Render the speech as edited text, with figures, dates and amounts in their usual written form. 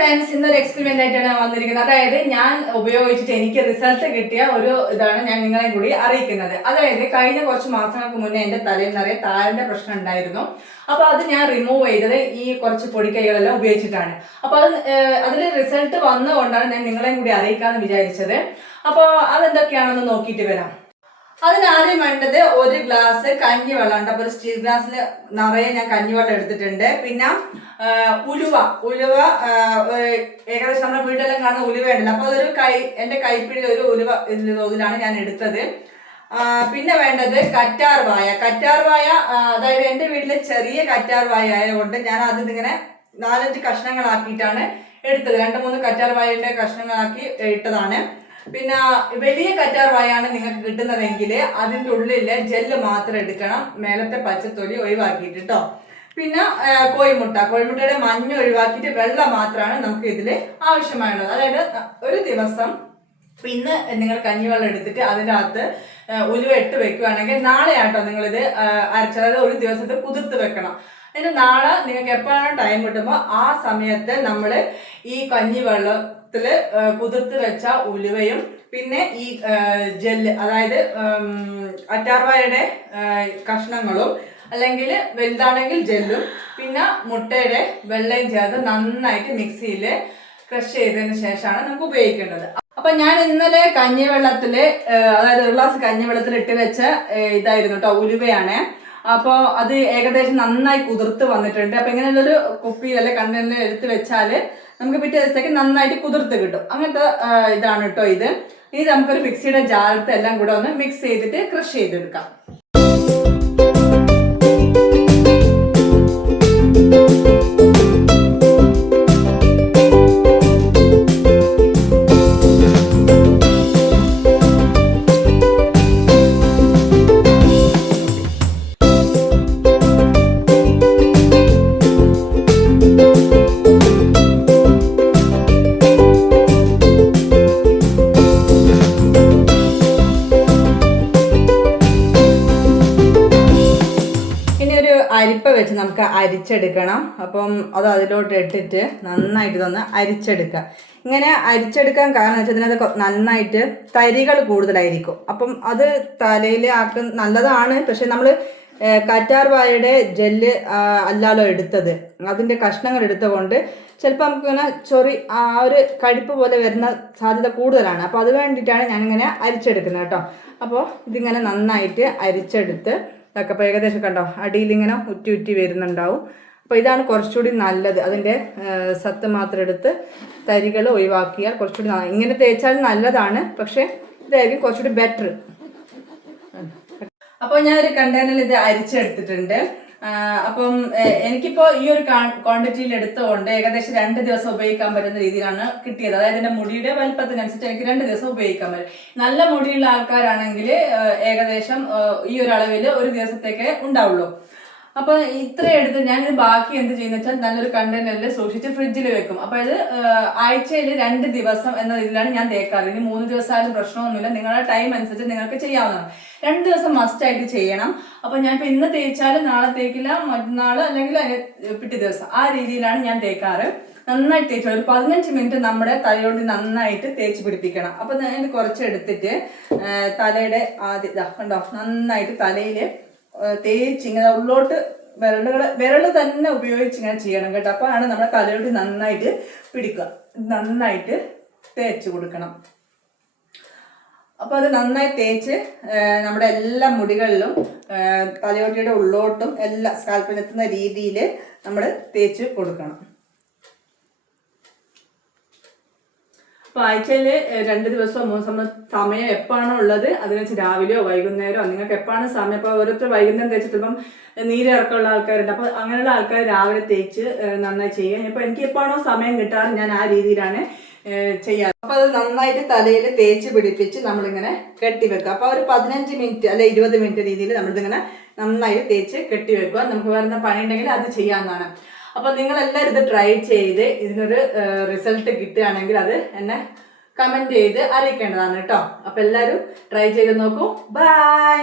Friends, ഇന്നൊരു experiment ആയിട്ടാണ് വന്നിരിക്കുന്നത്. അതായത് ഞാൻ ഉപയോഗിച്ചിട്ട് എനിക്ക് റിസൾട്ട് കിട്ടിയ ഒരു ഇതാണ് ഞാൻ നിങ്ങളെ കൂടി അറിയിക്കുന്നത്. അതായത് കഴിഞ്ഞ കുറച്ച് മാസങ്ങൾക്ക് മുന്നേ എന്റെ തലയിൽ നിറയെ താരന്റെ പ്രശ്നം ഉണ്ടായിരുന്നു. അപ്പൊ അത് ഞാൻ റിമൂവ് ചെയ്തത് ഈ കുറച്ച് പൊടിക്കൈകളെല്ലാം ഉപയോഗിച്ചിട്ടാണ്. അപ്പൊ അതിൽ റിസൾട്ട് വന്നുകൊണ്ടാണ് ഞാൻ നിങ്ങളെയും കൂടി അറിയിക്കാന്ന് വിചാരിച്ചത്. അപ്പൊ അതെന്തൊക്കെയാണെന്ന് നോക്കിയിട്ട് വരാം. അതിനാദ്യം വേണ്ടത് ഒരു ഗ്ലാസ് കഞ്ഞിവെള്ളം ഉണ്ട്. അപ്പൊ ഒരു സ്റ്റീൽ ഗ്ലാസ്സിൽ നിറയെ ഞാൻ കഞ്ഞിവെള്ളം എടുത്തിട്ടുണ്ട്. പിന്നെ ഉലുവ ഏകദേശം നമ്മുടെ വീട്ടിലെല്ലാം കാണുന്ന ഉലുവ ഉണ്ടല്ലോ, അപ്പൊ അതൊരു എന്റെ കൈപ്പിടി ഒരു ഉലുവ തോതിലാണ് ഞാൻ എടുത്തത്. പിന്നെ വേണ്ടത് കറ്റാർവായ, അതായത് എന്റെ വീട്ടിലെ ചെറിയ കറ്റാർവായ ആയതുകൊണ്ട് ഞാൻ അതിങ്ങനെ 4-5 കഷ്ണങ്ങളാക്കിയിട്ടാണ് എടുത്തത്. 2-3 കറ്റാർവായന്റെ കഷ്ണങ്ങളാക്കി ഇട്ടതാണ്. പിന്നെ വലിയ കറ്റാർവായാണ് നിങ്ങൾക്ക് കിട്ടുന്നതെങ്കിൽ അതിൻ്റെ ഉള്ളിലെ ജെല്ല് മാത്രം എടുക്കണം, മേലത്തെ പച്ചത്തൊലി ഒഴിവാക്കിയിട്ട് കേട്ടോ. പിന്നെ കോഴിമുട്ടയുടെ മഞ്ഞ ഒഴിവാക്കിയിട്ട് വെള്ള മാത്രമാണ് നമുക്ക് ഇതിൽ ആവശ്യമായുള്ളത്. അതായത് ഒരു ദിവസം ഇന്ന് നിങ്ങൾ കഞ്ഞിവെള്ളം എടുത്തിട്ട് അതിൻ്റെ അകത്ത് ഉലുവ ഇട്ട് വെക്കുകയാണെങ്കിൽ നാളെ ആട്ടോ നിങ്ങളിത് അരച്ചത് ഒരു ദിവസത്തെ കുതിർത്ത് വെക്കണം. അതിന് നാളെ നിങ്ങൾക്ക് എപ്പോഴാണ് ടൈം കിട്ടുമ്പോൾ ആ സമയത്ത് നമ്മൾ ഈ കഞ്ഞിവെള്ളത്തിൽ കുതിർത്ത് വെച്ച ഉലുവയും പിന്നെ ഈ ജെല്ല്, അതായത് കറ്റാർവാഴയുടെ കഷ്ണങ്ങളും അല്ലെങ്കിൽ വലുതാണെങ്കിൽ ജെല്ലും പിന്നെ മുട്ടയുടെ വെള്ളയും ചേർത്ത് നന്നായിട്ട് മിക്സിയിൽ ക്രഷ് ചെയ്തതിന് ശേഷമാണ് നമുക്ക് ഉപയോഗിക്കേണ്ടത്. അപ്പൊ ഞാൻ ഇന്നലെ കഞ്ഞിവെള്ളത്തില്, അതായത് ഒരു ഗ്ലാസ് കഞ്ഞിവെള്ളത്തിൽ ഇട്ട് വെച്ച ഇതായിരുന്നു കേട്ടോ, ഉലുവയാണ്. അപ്പോൾ അത് ഏകദേശം നന്നായി കുതിർത്ത് വന്നിട്ടുണ്ട്. അപ്പൊ ഇങ്ങനെയുള്ളൊരു കുപ്പിയിൽ അല്ലെ കണ്ടെയ്നറിൽ എടുത്ത് വെച്ചാൽ നമുക്ക് പിറ്റേ ദിവസത്തേക്ക് നന്നായിട്ട് കുതിർത്ത് കിട്ടും. അങ്ങനത്തെ ഇതാണ് കേട്ടോ ഇത്. ഇനി നമുക്കൊരു മിക്സിയുടെ ജാറത്ത് എല്ലാം കൂടെ ഒന്ന് മിക്സ് ചെയ്തിട്ട് ക്രഷ് ചെയ്തെടുക്കാം. അരിപ്പ വെച്ച് നമുക്ക് അരിച്ചെടുക്കണം. അപ്പം അത് അതിലോട്ട് ഇട്ടിട്ട് നന്നായിട്ട് ഇതൊന്ന് അരിച്ചെടുക്കുക. ഇങ്ങനെ അരിച്ചെടുക്കാൻ കാരണം വെച്ചാൽ ഇതിനകത്ത് നന്നായിട്ട് തരികൾ കൂടുതലായിരിക്കും. അപ്പം അത് തലയിൽ നല്ലതാണ്. പക്ഷെ നമ്മൾ കറ്റാർവാഴയുടെ ജെല്ല് അല്ലാലോ എടുത്തത്, അതിൻ്റെ കഷ്ണങ്ങൾ എടുത്തുകൊണ്ട് ചിലപ്പോൾ നമുക്കിങ്ങനെ ആ ഒരു കടിപ്പ് പോലെ വരുന്ന സാധ്യത കൂടുതലാണ്. അപ്പോൾ അത് വേണ്ടിയിട്ടാണ് ഞാനിങ്ങനെ അരിച്ചെടുക്കുന്നത് കേട്ടോ. അപ്പോൾ ഇതിങ്ങനെ നന്നായിട്ട് അരിച്ചെടുത്ത് ഇതൊക്കെ ഇപ്പോൾ ഏകദേശം കണ്ടോ, അടിയിലിങ്ങനെ ഉറ്റി വരുന്നുണ്ടാവും. അപ്പോൾ ഇതാണ് കുറച്ചുകൂടി നല്ലത്. അതിൻ്റെ സത്ത് മാത്രം എടുത്ത് തരികൾ ഒഴിവാക്കിയാൽ കുറച്ചുകൂടി ഇങ്ങനെ തേച്ചാൽ നല്ലതാണ്. പക്ഷേ ഇതായിരിക്കും കുറച്ചുകൂടി ബെറ്റർ. അപ്പോൾ ഞാനൊരു കണ്ടെയ്നറിൽ ഇത് അരിച്ചെടുത്തിട്ടുണ്ട്. അപ്പം എനിക്കിപ്പോൾ ഈ ഒരു ക്വാണ്ടിറ്റിയിൽ എടുത്തുകൊണ്ട് ഏകദേശം 2 ദിവസം ഉപയോഗിക്കാൻ പറ്റുന്ന രീതിയിലാണ് കിട്ടിയത്. അതായത് എൻ്റെ മുടിയുടെ വലിപ്പത്തിനനുസരിച്ച് എനിക്ക് 2 ദിവസം ഉപയോഗിക്കാൻ പറ്റും. നല്ല മുടിയുള്ള ആൾക്കാരാണെങ്കിൽ ഏകദേശം ഈ ഒരു അളവിൽ ഒരു ദിവസത്തേക്ക് ഉണ്ടാവുള്ളൂ. അപ്പൊ ഇത്ര എടുത്ത് ഞാനിത് ബാക്കി എന്ത് ചെയ്യുന്ന വെച്ചാൽ നല്ലൊരു കണ്ടെയ്നറിൽ സൂക്ഷിച്ച് ഫ്രിഡ്ജിൽ വെക്കും. അപ്പൊ ഇത് ആഴ്ചയിൽ 2 ദിവസം എന്ന രീതിയിലാണ് ഞാൻ തേക്കാറ്. ഇനി 3 ദിവസമായാലും പ്രശ്നമൊന്നുമില്ല, നിങ്ങളുടെ ടൈം അനുസരിച്ച് നിങ്ങൾക്ക് ചെയ്യാവുന്നതാണ്. 2 ദിവസം മസ്റ്റ് ആയിട്ട് ചെയ്യണം. അപ്പൊ ഞാൻ ഇപ്പൊ ഇന്ന് തേച്ചാലും നാളെ തേക്കില്ല, മറ്റന്നാൾ അല്ലെങ്കിൽ പിറ്റേ ദിവസം, ആ രീതിയിലാണ് ഞാൻ തേക്കാറ്. നന്നായിട്ട് തേച്ച് ഒരു 15 മിനിറ്റ് നമ്മുടെ തലയോട് നന്നായിട്ട് തേച്ച് പിടിപ്പിക്കണം. അപ്പൊ ഞാൻ കുറച്ച് എടുത്തിട്ട് തലയുടെ ആദ്യം കണ്ടോ നന്നായിട്ട് തലയില് തേച്ച് ഇങ്ങനെ ഉള്ളോട്ട് വിരല് തന്നെ ഉപയോഗിച്ച് ഇങ്ങനെ ചെയ്യണം കേട്ടോ. അപ്പൊ ആണ് നമ്മുടെ തലയോട് നന്നായിട്ട് പിടിക്കുക. നന്നായിട്ട് തേച്ച് കൊടുക്കണം. അപ്പോൾ അത് നന്നായി തേച്ച് നമ്മുടെ എല്ലാ മുടികളിലും തലയോട്ടിയുടെ ഉള്ളോട്ടും എല്ലാ സ്കാൽപ്പിലെത്തുന്ന രീതിയിൽ നമ്മൾ തേച്ച് കൊടുക്കണം. അപ്പോൾ ആഴ്ചയിൽ 2 ദിവസമോ 3 ദിവസം സമയം എപ്പോഴാണോ ഉള്ളത് അതിന് വെച്ച് രാവിലെയോ വൈകുന്നേരമോ നിങ്ങൾക്ക് എപ്പോഴാണ് സമയം. ഇപ്പോൾ ഓരോരുത്തർ വൈകുന്നേരം തേച്ചിട്ട് ഇപ്പം നീരിറക്കമുള്ള ആൾക്കാരുണ്ട്. അപ്പോൾ അങ്ങനെയുള്ള ആൾക്കാർ രാവിലെ തേച്ച് നന്നായി ചെയ്യുക. ഇപ്പോൾ എനിക്ക് എപ്പോഴാണോ സമയം കിട്ടാറ് ഞാൻ ആ രീതിയിലാണ് ചെയ്യാറ്. അപ്പോൾ അത് നന്നായിട്ട് തലയിൽ തേച്ച് പിടിപ്പിച്ച് നമ്മളിങ്ങനെ കെട്ടിവെക്കുക. അപ്പോൾ ഒരു 15 മിനിറ്റ് അല്ലെ 20 മിനിറ്റ് രീതിയിൽ നമ്മളിതിങ്ങനെ നന്നായിട്ട് തേച്ച് കെട്ടിവെക്കുക. നമുക്ക് വേറെ പണി ഉണ്ടെങ്കിൽ അത് ചെയ്യാവുന്നതാണ്. അപ്പോൾ നിങ്ങളെല്ലാവരും ഇത് ട്രൈ ചെയ്ത് ഇതിനൊരു റിസൾട്ട് കിട്ടുകയാണെങ്കിൽ അത് എന്നെ കമൻറ്റ് ചെയ്ത് അറിയിക്കേണ്ടതാണ് കേട്ടോ. അപ്പോൾ എല്ലാവരും ട്രൈ ചെയ്ത് നോക്കൂ. ബൈ.